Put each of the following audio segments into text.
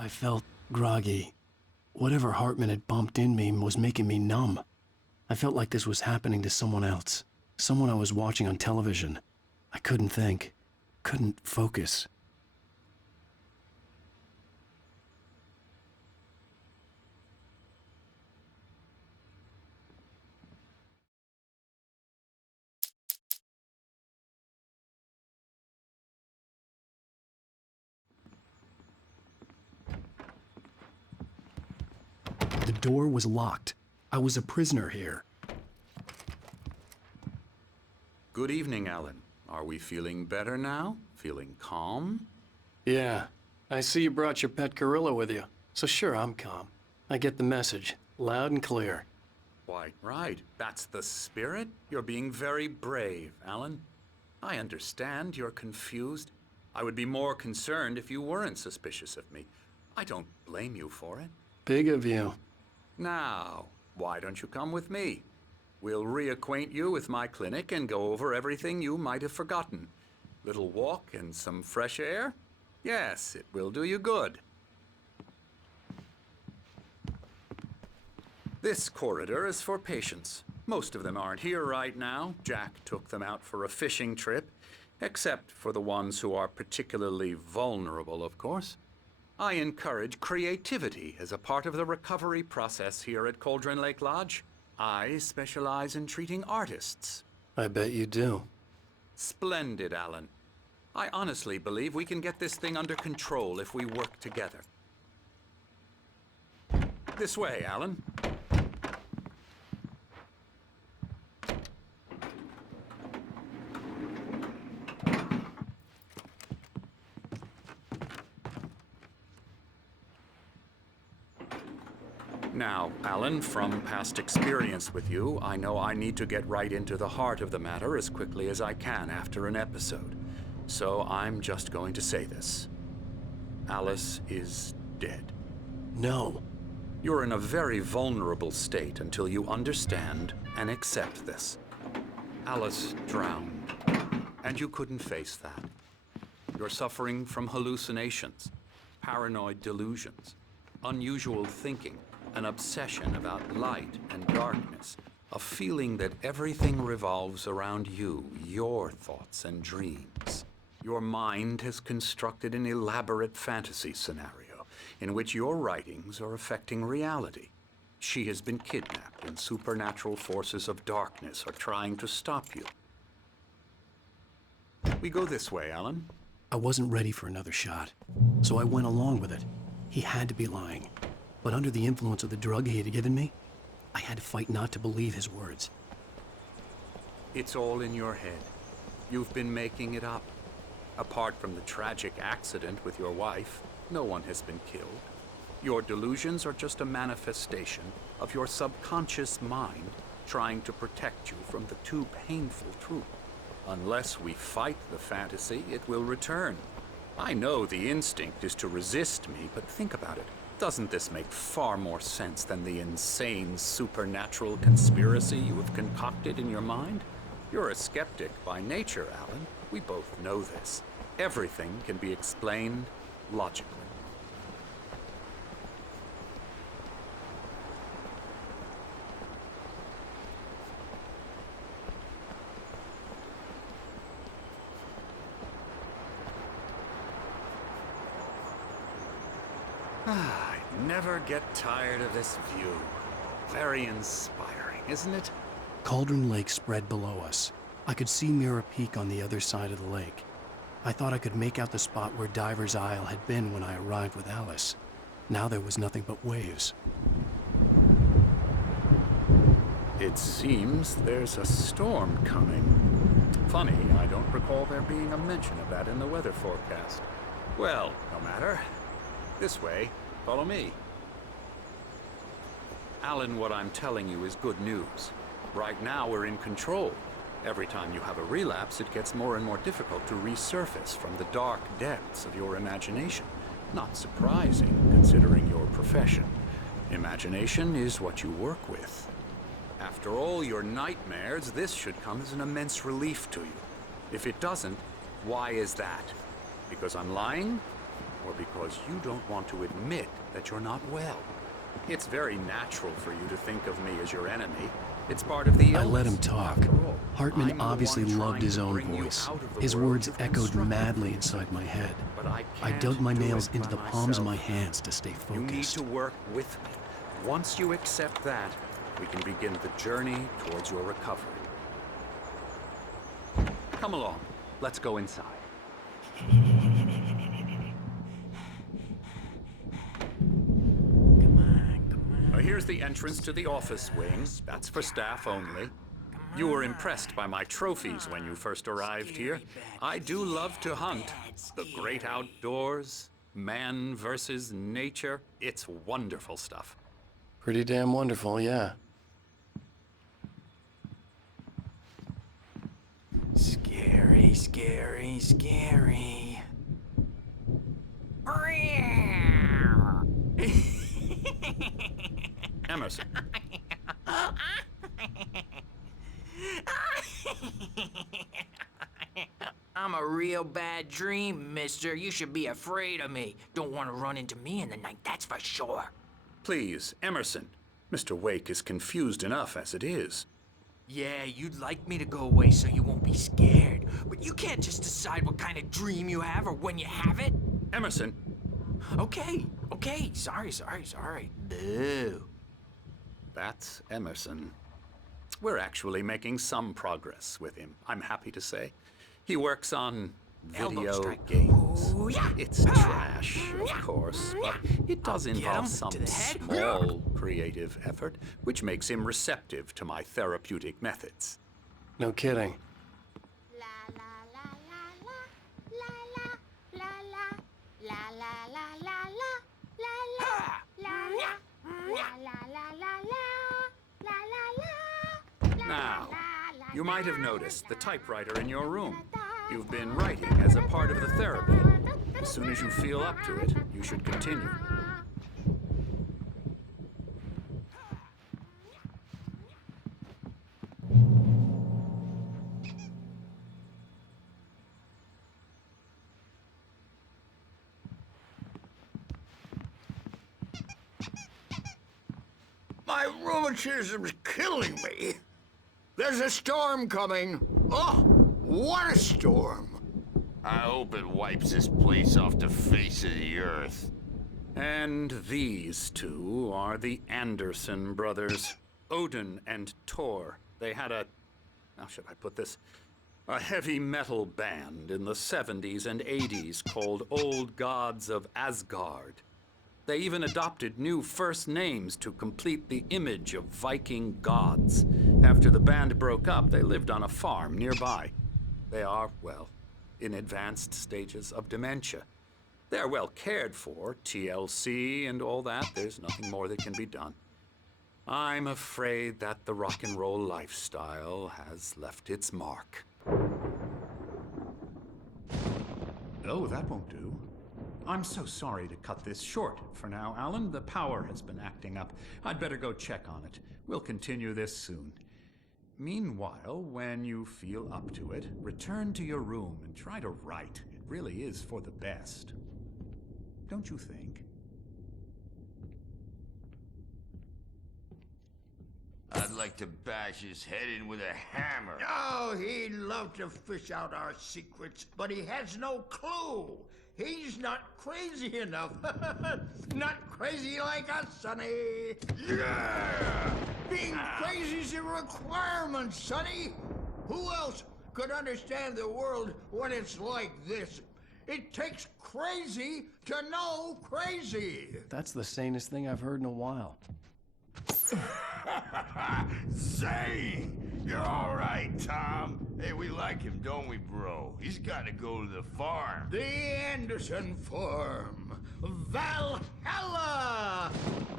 I felt groggy. Whatever Hartman had bumped in me was making me numb. I felt like this was happening to someone else. Someone I was watching on television. I couldn't think. Couldn't focus. The door was locked. I was a prisoner here. Good evening, Alan. Are we feeling better now? Feeling calm? Yeah. I see you brought your pet gorilla with you. So sure, I'm calm. I get the message. Loud and clear. Quite right. That's the spirit. You're being very brave, Alan. I understand you're confused. I would be more concerned if you weren't suspicious of me. I don't blame you for it. Big of you. Now, why don't you come with me? We'll reacquaint you with my clinic and go over everything you might have forgotten. Little walk and some fresh air? Yes, it will do you good. This corridor is for patients. Most of them aren't here right now. Jack took them out for a fishing trip, except for the ones who are particularly vulnerable, of course. I encourage creativity as a part of the recovery process here at Cauldron Lake Lodge. I specialize in treating artists. I bet you do. Splendid, Alan. I honestly believe we can get this thing under control if we work together. This way, Alan. Now, Alan, from past experience with you, I know I need to get right into the heart of the matter as quickly as I can after an episode. So I'm just going to say this. Alice is dead. No. You're in a very vulnerable state until you understand and accept this. Alice drowned, and you couldn't face that. You're suffering from hallucinations, paranoid delusions, unusual thinking, an obsession about light and darkness, a feeling that everything revolves around you, your thoughts and dreams. Your mind has constructed an elaborate fantasy scenario in which your writings are affecting reality. She has been kidnapped and supernatural forces of darkness are trying to stop you. We go this way, Alan. I wasn't ready for another shot, so I went along with it. He had to be lying. But under the influence of the drug he had given me, I had to fight not to believe his words. It's all in your head. You've been making it up. Apart from the tragic accident with your wife, no one has been killed. Your delusions are just a manifestation of your subconscious mind trying to protect you from the too painful truth. Unless we fight the fantasy, it will return. I know the instinct is to resist me, but think about it. Doesn't this make far more sense than the insane supernatural conspiracy you have concocted in your mind? You're a skeptic by nature, Alan. We both know this. Everything can be explained logically. I never get tired of this view. Very inspiring, isn't it? Cauldron Lake spread below us. I could see Mirror Peak on the other side of the lake. I thought I could make out the spot where Diver's Isle had been when I arrived with Alice. Now there was nothing but waves. It seems there's a storm coming. Funny, I don't recall there being a mention of that in the weather forecast. Well, no matter. This way. Follow me. Alan, what I'm telling you is good news. Right now, we're in control. Every time you have a relapse, it gets more and more difficult to resurface from the dark depths of your imagination. Not surprising, considering your profession. Imagination is what you work with. After all your nightmares, this should come as an immense relief to you. If it doesn't, why is that? Because I'm lying? or because you don't want to admit that you're not well. It's very natural for you to think of me as your enemy. It's part of the illness. I let him talk. After all, Hartman I'm the obviously one loved trying his to own bring you voice. out of the His world words you've echoed constructed. madly inside my head. But I I can't dug my do nails it into by the palms of my myself. hands to stay You need focused. to work with me. Once you accept that, we can begin the journey towards your recovery. Come along. Let's go inside. Here's the entrance to the office wing. That's for staff only. You were impressed by my trophies when you first arrived here. I do love to hunt. The great outdoors, man versus nature. It's wonderful stuff. Pretty damn wonderful, yeah. Scary, scary, scary. Emerson, I'm a real bad dream, mister. You should be afraid of me. Don't want to run into me in the night, that's for sure. please, Emerson. Mr. Wake is confused enough as it is. Yeah, you'd like me to go away so you won't be scared. But you can't just decide what kind of dream you have or when you have it. Emerson, Okay, sorry. Boo. that's Emerson. We're actually making some progress with him, I'm happy to say. He works on Elbow video strike. games. Ooh, yeah. It's trash, of course, but it does I'll get involve him some to the head. small creative effort, which makes him receptive to my therapeutic methods. No kidding. La la la la la la la la la la la la la la Now, you might have noticed the typewriter in your room. You've been writing as a part of the therapy. As soon as you feel up to it, you should continue. My rheumatism's killing me. There's a storm coming. Oh, what a storm. I hope it wipes this place off the face of the earth. And these two are the Anderson brothers, Odin and Thor. They had how should I put this? A heavy metal band in the 70s and 80s called Old Gods of Asgard. They even adopted new first names to complete the image of Viking gods. After the band broke up, they lived on a farm nearby. They are, well, in advanced stages of dementia. They're well cared for, TLC and all that. There's nothing more that can be done. I'm afraid that the rock and roll lifestyle has left its mark. Oh, that won't do. I'm so sorry to cut this short for now, Alan. The power has been acting up. I'd better go check on it. We'll continue this soon. Meanwhile, when you feel up to it, return to your room and try to write. It really is for the best. Don't you think? I'd like to bash his head in with a hammer. Oh, he'd love to fish out our secrets, but he has no clue. He's not crazy enough. Not crazy like us, Sonny. Yeah! Being crazy's a requirement, Sonny. Who else could understand the world when it's like this? It takes crazy to know crazy. That's the sanest thing I've heard in a while. Zane! You're all right, Tom. Hey, we like him, don't we, bro? He's got to go to the farm. The Anderson Farm. Valhalla!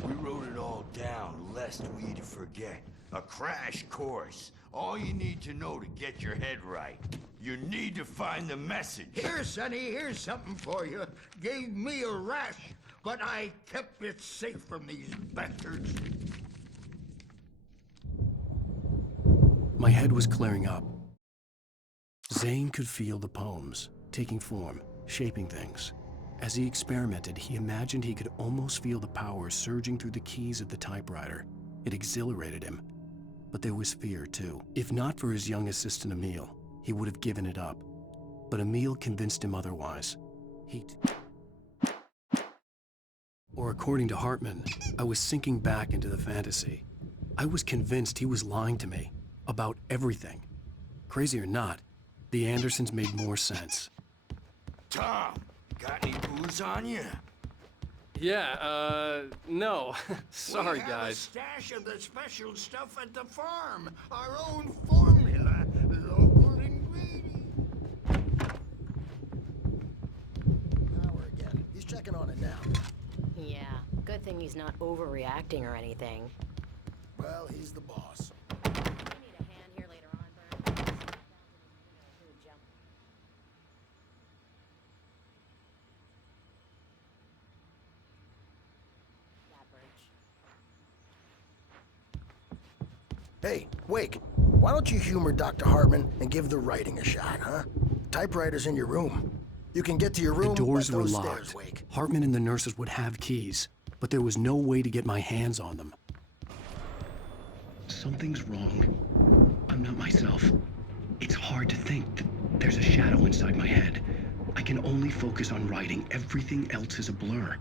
We wrote it all down, lest we forget. A crash course. All you need to know to get your head right. You need to find the message. Here, Sonny, here's something for you. Gave me a rash, but I kept it safe from these bastards. My head was clearing up. Zane could feel the poems, taking form, shaping things. As he experimented, he imagined he could almost feel the power surging through the keys of the typewriter. It exhilarated him. But there was fear, too. If not for his young assistant Emil, he would have given it up. But Emil convinced him otherwise. Or according to Hartman, I was sinking back into the fantasy. I was convinced he was lying to me about everything. Crazy or not, the Andersons made more sense. Tom, got any booze on you? Yeah, no. Sorry, We have a guys. stash of the special stuff at the farm. Our own formula. Local ingredient. Power again. He's checking on it now. Yeah, good thing he's not overreacting or anything. Well, he's the boss. You need a hand here later on, Bert. Hey, Wake, why don't you humor Dr. Hartman and give the writing a shot, huh? Typewriter's in your room. You can get to your room The doors by were those locked. stairs, Wake. Hartman and the nurses would have keys, but there was no way to get my hands on them. Something's wrong. I'm not myself. It's hard to think. There's a shadow inside my head. I can only focus on writing. Everything else is a blur.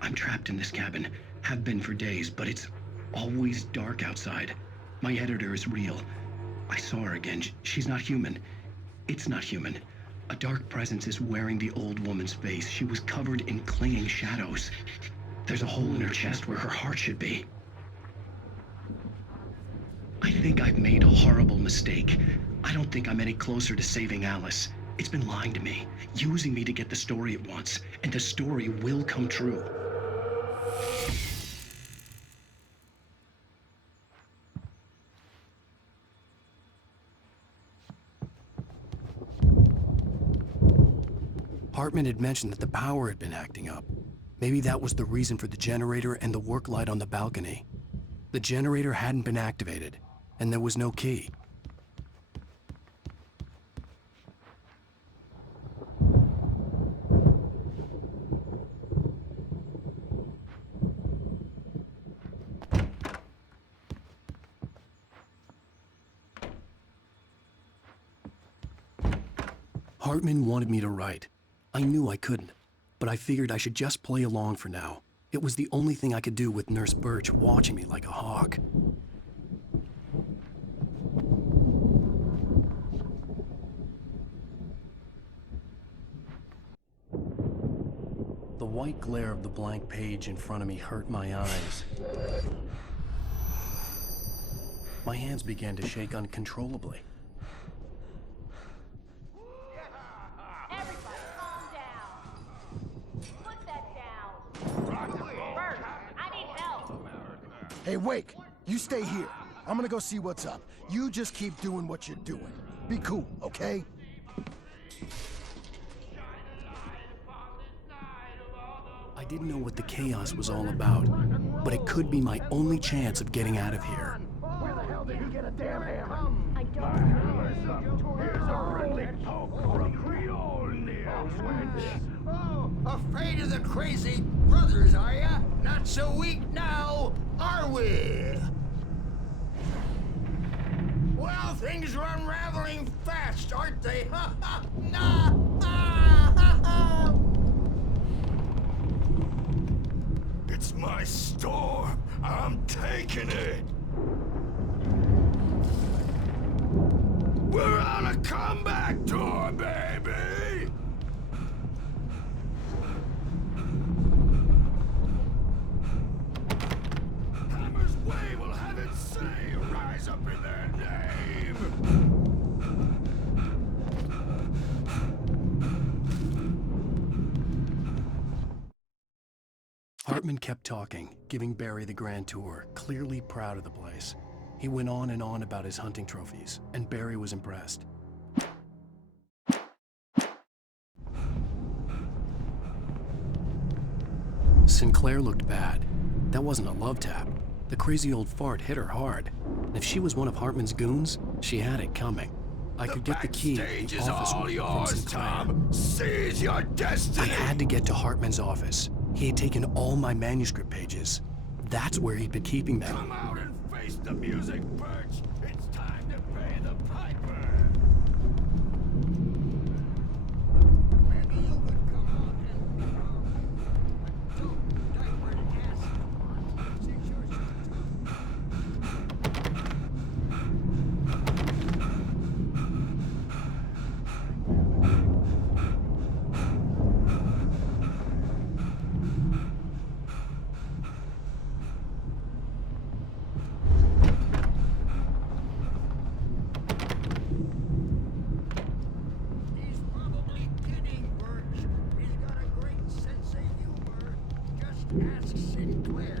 I'm trapped in this cabin. Have been for days, but it's always dark outside. My editor is real. I saw her again. She's not human. It's not human. A dark presence is wearing the old woman's face. She was covered in clinging shadows. There's a hole in her chest where her heart should be. I think I've made a horrible mistake. I don't think I'm any closer to saving Alice. It's been lying to me, using me to get the story it wants, and the story will come true. Hartman had mentioned that the power had been acting up. Maybe that was the reason for the generator and the work light on the balcony. The generator hadn't been activated, and there was no key. Hartman wanted me to write. I knew I couldn't, but I figured I should just play along for now. It was the only thing I could do with Nurse Birch watching me like a hawk. The white glare of the blank page in front of me hurt my eyes. My hands began to shake uncontrollably. Everybody, calm down. Put that down. Bert, I need help. Hey, Wake, you stay here. I'm gonna go see what's up. You just keep doing what you're doing. Be cool, okay? I didn't know what the chaos was all about, but it could be my only chance of getting out of here. Where the hell did he get a damn hammer? I don't Here's a friendly poke for a Creole near French. Oh, afraid of the crazy brothers, are ya? Not so weak now, are we? Well, things are unraveling fast, aren't they? Ha ha! Nah! Ha ha ha! It's my store. I'm taking it. We're on a comeback tour, baby! Hammer's Way will have its say rise up in their name! Hartman kept talking, giving Barry the grand tour, clearly proud of the place. He went on and on about his hunting trophies, and Barry was impressed. Sinclair looked bad. That wasn't a love tap. The crazy old fart hit her hard. And if she was one of Hartman's goons, she had it coming. I could get the key to Backstage the is office all with yours, Vincent Clare. Tom. Seize your I destiny. had to get to Hartman's office. He had taken all my manuscript pages. That's where he'd been keeping them. Come out and face the music, Birch. It's time to pay the piper. Maybe you could come out and, don't typewriter acid. Since you're so He's probably kidding, Birch. He's got a great sense of humor. Just ask Sinclair.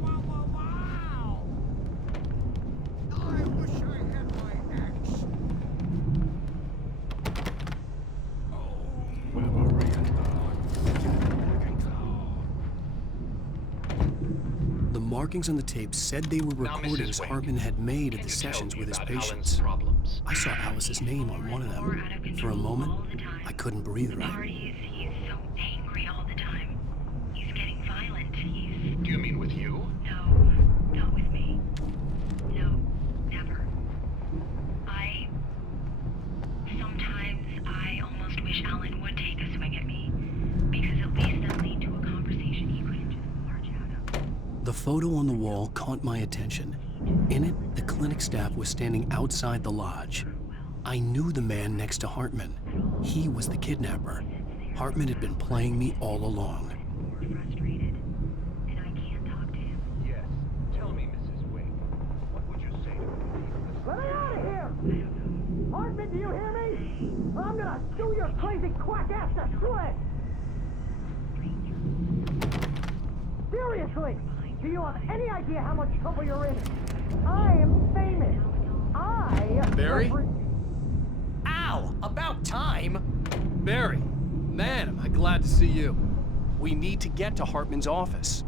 Wow, wow, wow! I wish I had my axe. The markings on the tape said they were Now, Mrs. recordings Wake, Hartman had made at Can the you tell sessions me with his about Alan's patients. problems? I saw Alice's name on one of them. For a moment, I couldn't breathe right. Parties, he's so angry all the time. He's getting violent. He's... Do you mean with you? No, not with me. No, never. Sometimes I almost wish Alan would take a swing at me. Because at least that lead to a conversation he couldn't just march out of. The photo on the wall caught my attention. In it, the clinic staff was standing outside the lodge. I knew the man next to Hartman. He was the kidnapper. Hartman had been playing me all along. More frustrated. And I can't talk to him. Yes. Tell me, Mrs. Wake. What would you say to me? Let me out of here! Hartman, do you hear me? I'm gonna chew your crazy quack ass to shreds! Seriously! Do you have any idea how much trouble you're in? I am famous! Barry? Ow! About time! Barry! Man, am I glad to see you. We need to get to Hartman's office.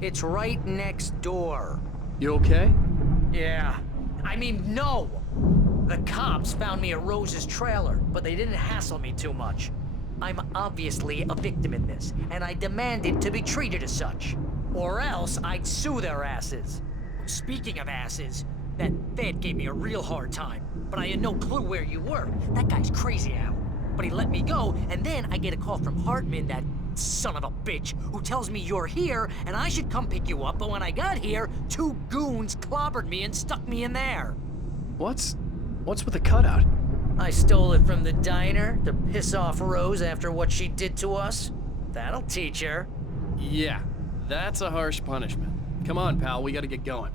It's right next door. You okay? Yeah. I mean, no! The cops found me at Rose's trailer, but they didn't hassle me too much. I'm obviously a victim in this, and I demanded to be treated as such. Or else I'd sue their asses. Speaking of asses, that Fed gave me a real hard time, but I had no clue where you were. That guy's crazy, Al. But he let me go, and then I get a call from Hartman, that son of a bitch, who tells me you're here and I should come pick you up, but when I got here, 2 goons clobbered me and stuck me in there. What's with the cutout? I stole it from the diner to piss off Rose after what she did to us. That'll teach her. Yeah, that's a harsh punishment. Come on, pal, we gotta get going.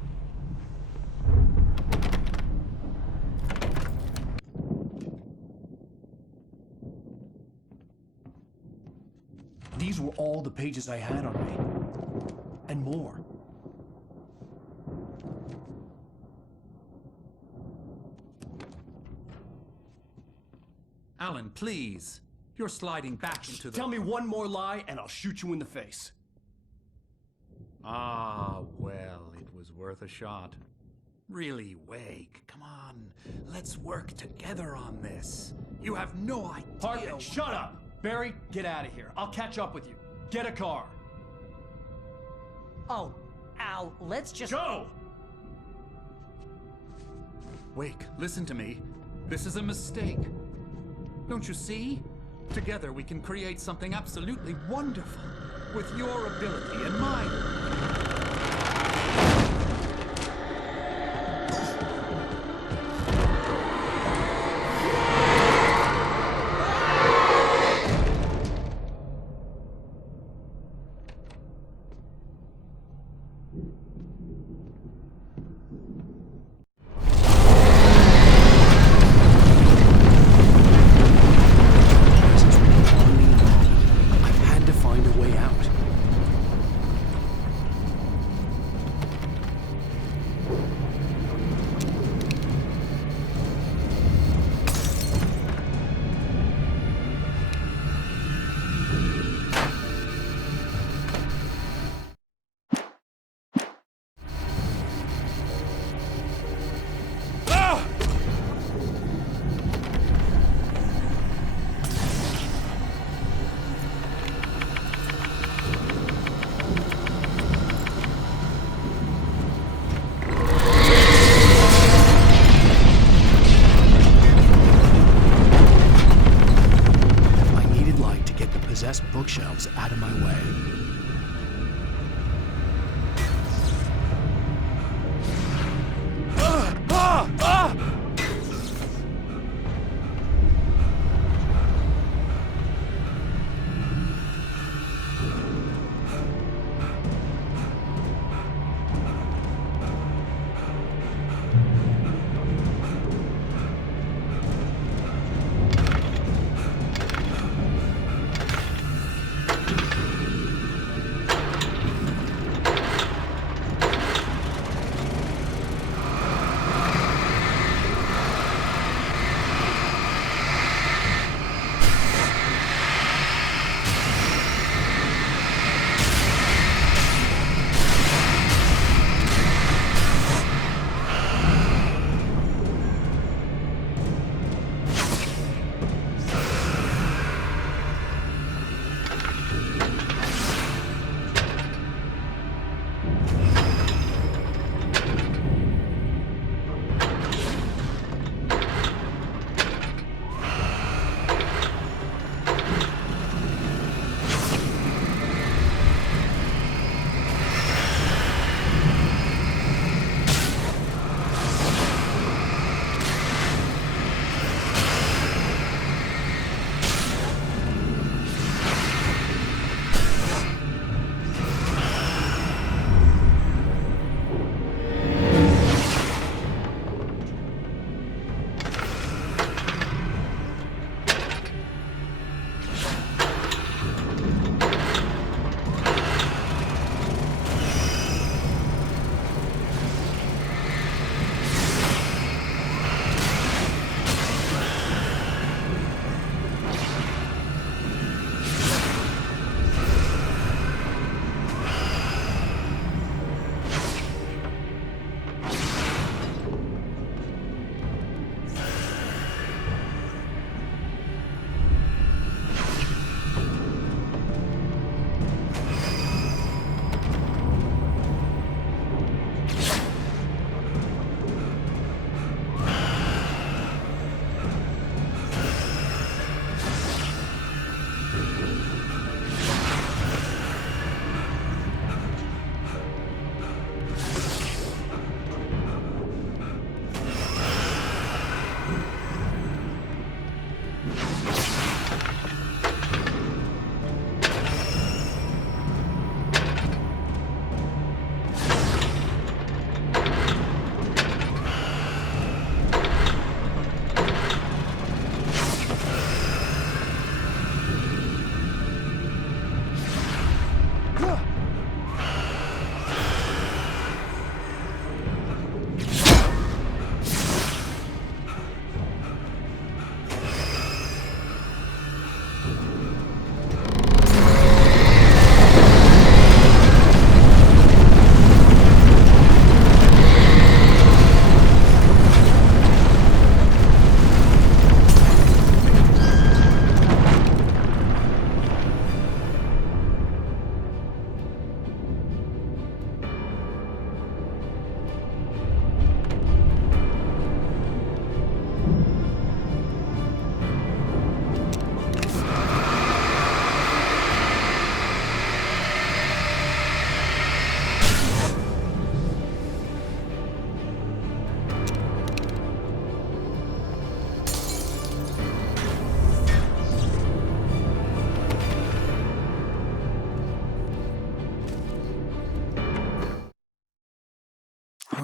These were all the pages I had on me. And more. Alan, please. You're sliding back into the... Tell me one more lie and I'll shoot you in the face. Ah, well, it was worth a shot. Really, Wake, come on. Let's work together on this. You have no idea... Hartman, shut up! Barry, get out of here. I'll catch up with you. Get a car. Oh, Al, let's just... Go! Wake, listen to me. This is a mistake. Don't you see? Together we can create something absolutely wonderful. With your ability and mine. I've had to find a way out.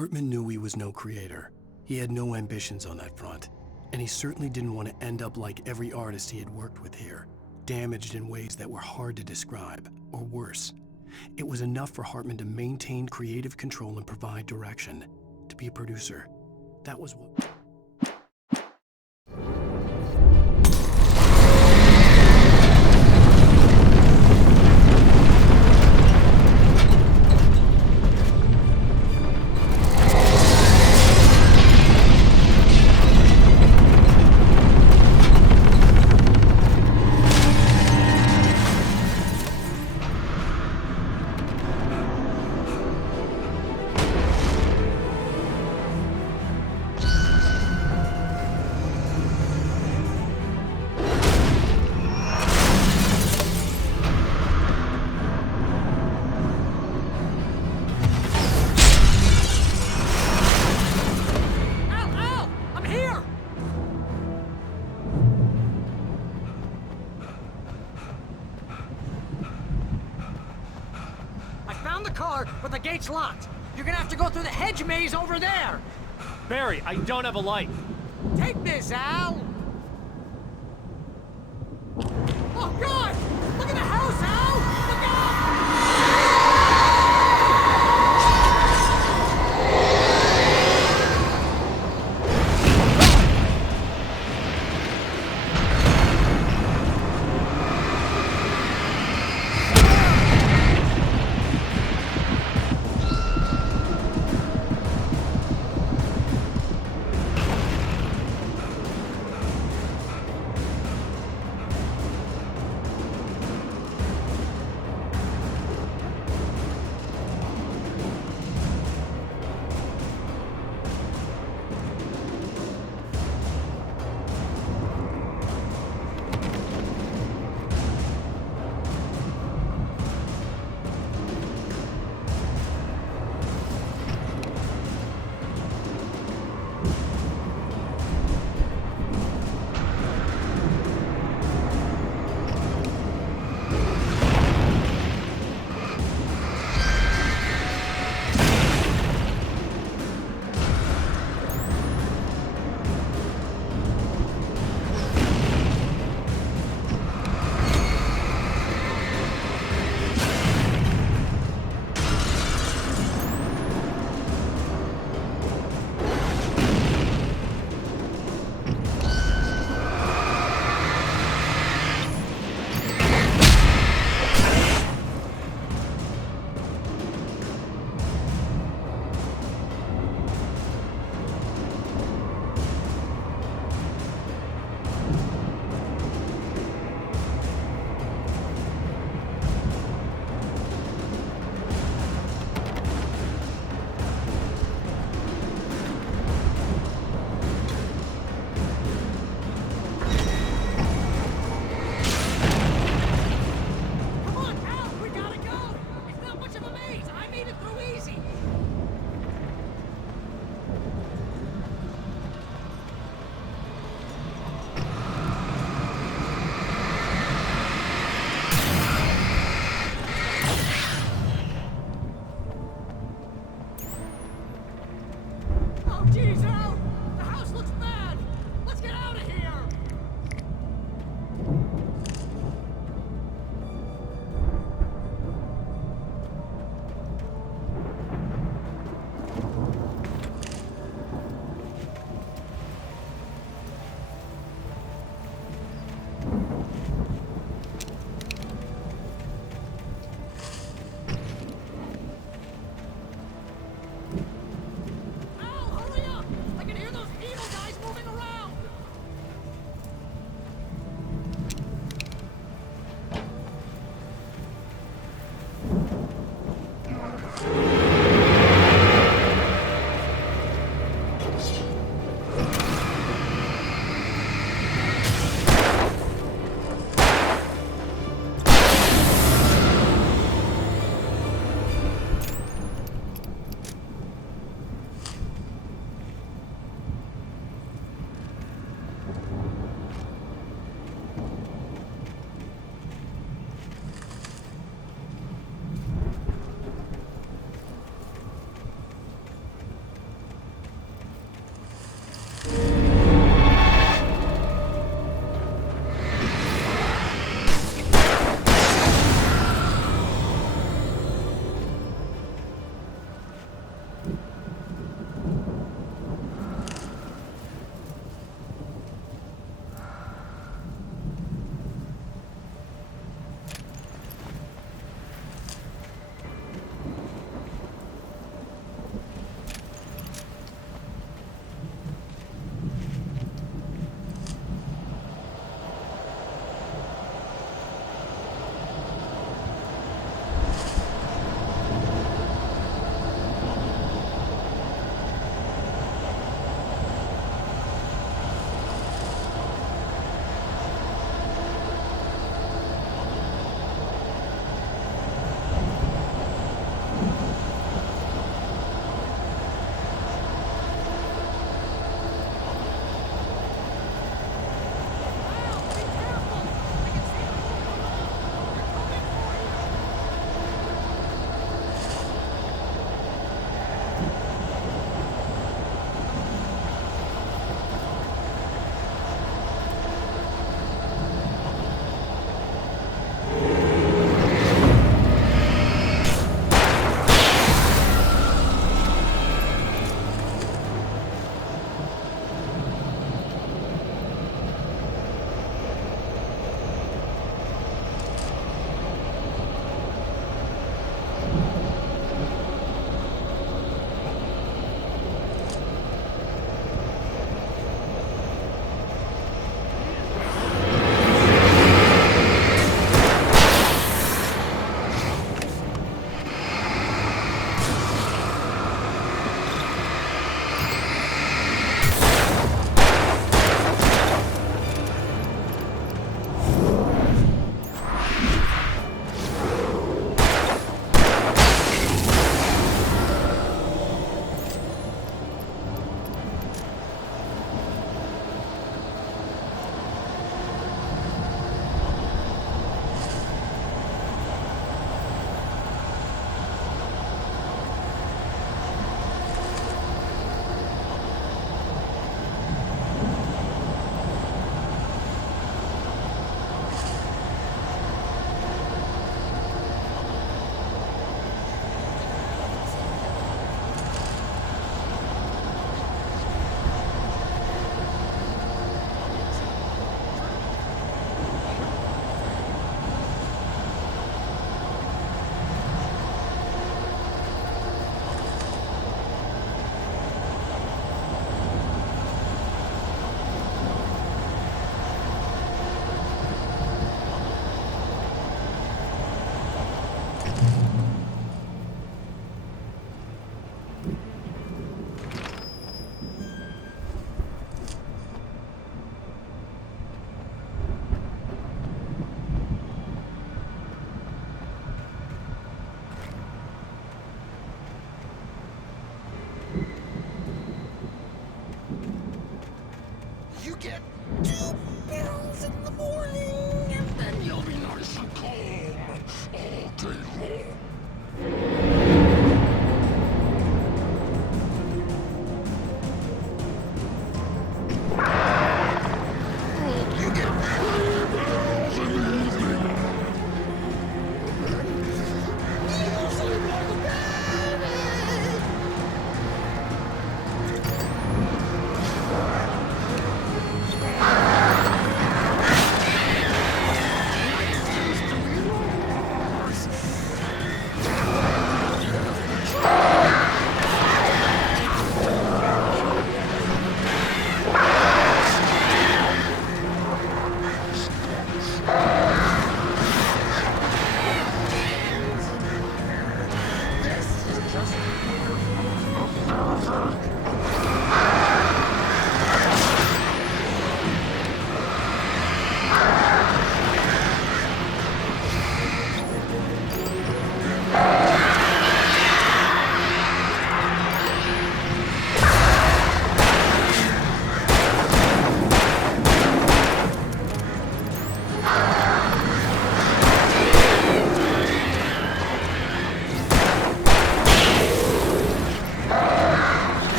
Hartman knew he was no creator. He had no ambitions on that front. And he certainly didn't want to end up like every artist he had worked with here, damaged in ways that were hard to describe, or worse. It was enough for Hartman to maintain creative control and provide direction, to be a producer. That was what... But the gate's locked. You're gonna have to go through the hedge maze over there. Barry, I don't have a light. Take this, Al. Oh, God! Look at the house, Al! Look out!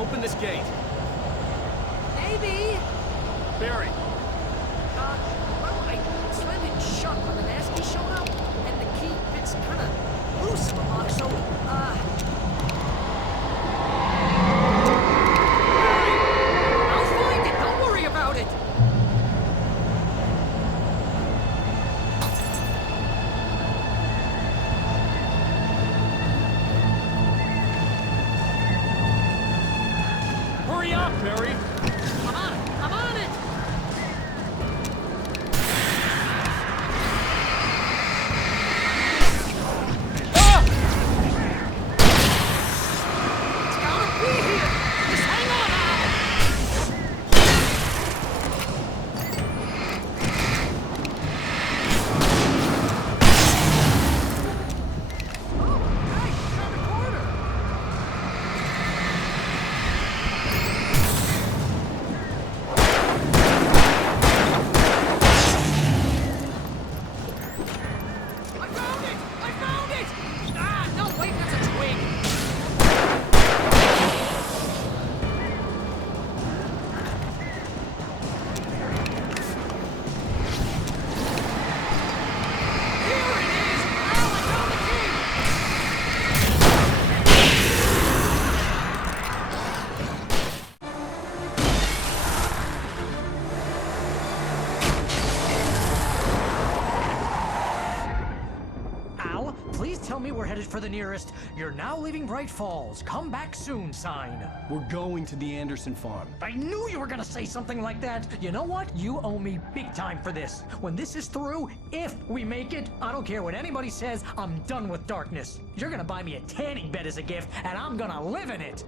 open this gate. Maybe. Barry, Well, I slammed it shut when the nasty showed up, and the key fits kind of loose in the lock, so, I'll find it. Don't worry about it. hurry up, Barry. I'm on it. I'm on it. It's gotta be here. Just hang on, Al. Hey, found a corner. I found it! I found it! Ah, no, wait, that's a twig. Here it is! Al, I found the key! Al, please tell me we're headed for the nearest "You're now leaving Bright Falls. Come back soon" sign. We're going to the Anderson farm. I knew you were gonna say something like that. You know what? You owe me big time for this. When this is through, if we make it, I don't care what anybody says, I'm done with darkness. You're gonna buy me a tanning bed as a gift, and I'm gonna live in it.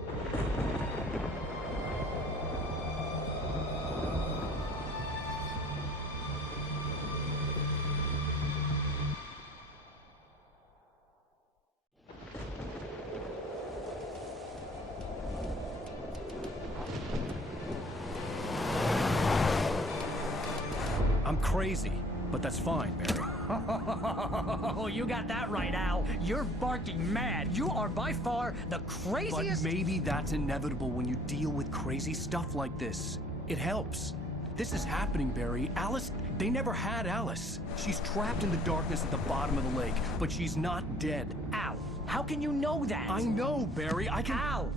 I'm crazy, but that's fine, Barry. Oh, you got that right, Al. You're barking mad. You are by far the But craziest. maybe that's inevitable when you deal with crazy stuff like this. It helps. This is happening, Barry. Alice, they never had Alice. She's trapped in the darkness at the bottom of the lake, but she's not dead. Al, how can you know that? I know, Barry. I can... Al,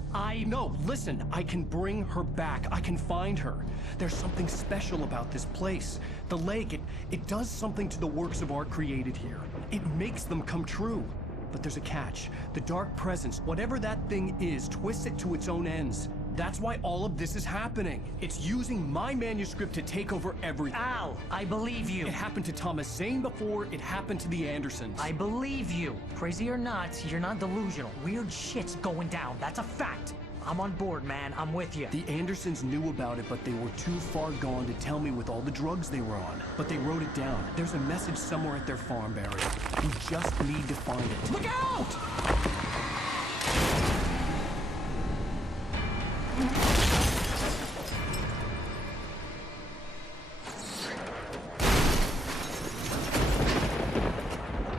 No, listen. I can bring her back. I can find her. There's something special about this place. The lake, it does something to the works of art created here. It makes them come true. But there's a catch. The dark presence, whatever that thing is, twists it to its own ends. That's why all of this is happening. It's using my manuscript to take over everything. Al, I believe you. It happened to Thomas Zane before, it happened to the Andersons. I believe you. Crazy or not, you're not delusional. Weird shit's going down. That's a fact. I'm on board, man. I'm with you. The Andersons knew about it, but they were too far gone to tell me with all the drugs they were on. But they wrote it down. There's a message somewhere at their farm, Barry. We just need to find it. Look out!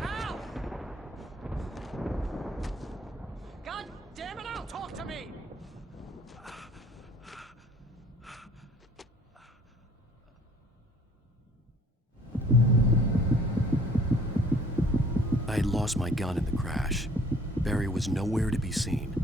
Al! God damn it, Al, talk to me! I had lost my gun in the crash. Barry was nowhere to be seen.